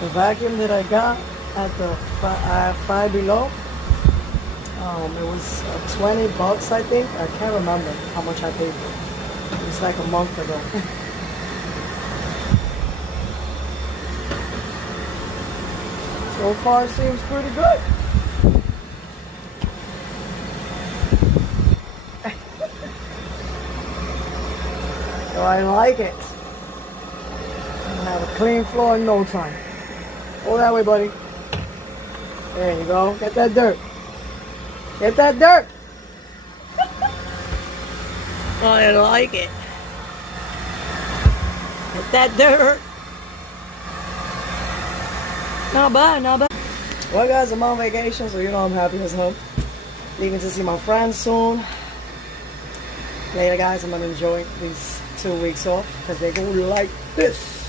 The vacuum that I got at the Five Below, it was $20, I think. I can't remember how much I paid for it. It was like a month ago. So far, it seems pretty good. So I like it. I'm gonna have a clean floor in no time. Go that way, buddy. There you go. Get that dirt. Get that dirt. I like it. Get that dirt. Not bad, not bad. Well, guys, I'm on vacation, so you know I'm happy as hell. Leaving to see my friends soon. Later, guys, I'm gonna enjoy these 2 weeks off because they go like this.